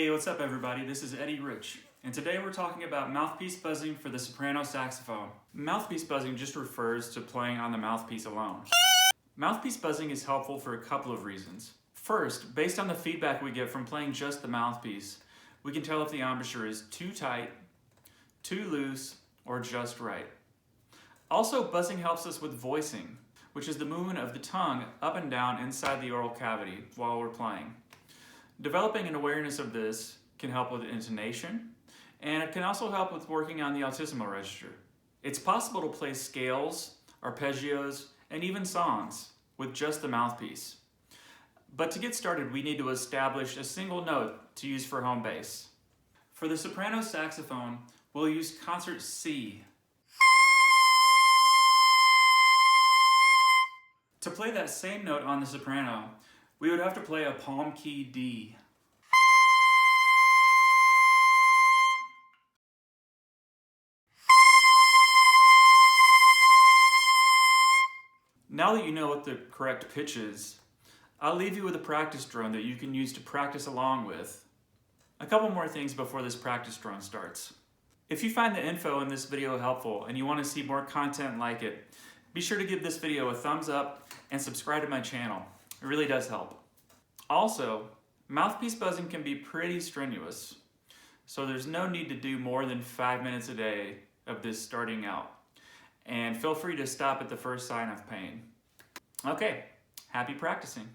Hey, what's up everybody? This is Eddie Rich, and today we're talking about mouthpiece buzzing for the soprano saxophone. Mouthpiece buzzing just refers to playing on the mouthpiece alone. Mouthpiece buzzing is helpful for a couple of reasons. First, based on the feedback we get from playing just the mouthpiece, we can tell if the embouchure is too tight, too loose, or just right. Also, buzzing helps us with voicing, which is the movement of the tongue up and down inside the oral cavity while we're playing. Developing an awareness of this can help with intonation, and it can also help with working on the altissimo register. It's possible to play scales, arpeggios, and even songs with just the mouthpiece. But to get started, we need to establish a single note to use for home bass. For the soprano saxophone, we'll use concert C. To play that same note on the soprano, we would have to play a palm key D. Now that you know what the correct pitch is, I'll leave you with a practice drone that you can use to practice along with. A couple more things before this practice drone starts. If you find the info in this video helpful and you want to see more content like it, be sure to give this video a thumbs up and subscribe to my channel. It really does help. Also, mouthpiece buzzing can be pretty strenuous, so there's no need to do more than 5 minutes a day of this starting out. And feel free to stop at the first sign of pain. Okay, happy practicing.